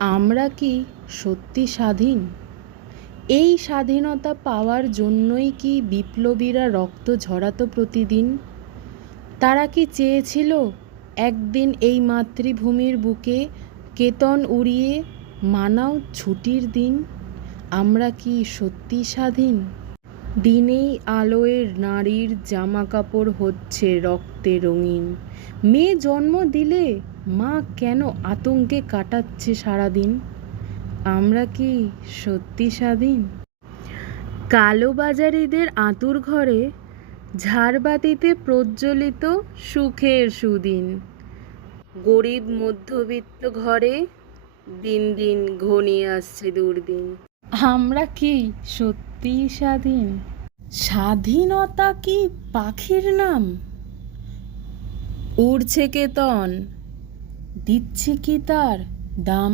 আমরা কি সত্যি স্বাধীন? এই স্বাধীনতা পাওয়ার জন্যই কি বিপ্লবীরা রক্ত ঝরাতো প্রতিদিন? তারা কি চেয়েছিল একদিন এই মাতৃভূমির বুকে কেতন উড়িয়ে মানাও ছুটির দিন? আমরা কি সত্যি স্বাধীন? দিনেই আলোয় নারীর জামাকাপড় হচ্ছে রক্তে রঙিন। মেয়ে জন্ম দিলে মা কেন আতঙ্কে কাটাচ্ছে সারাদিন? আমরা কি সত্যি স্বাধীন? কালোবাজারিদের আঁতুড় ঘরে ঝাড়বাতিতে প্রজ্বলিত সুখের সুদিন। গরিব মধ্যবিত্ত ঘরে দিন দিন ঘনিয়ে আসছে দুর্দিন। আমরা কি সত্যি স্বাধীন? স্বাধীনতা কি পাখির নাম? উড়ছে কেতন, দিচ্ছে কি তার দাম?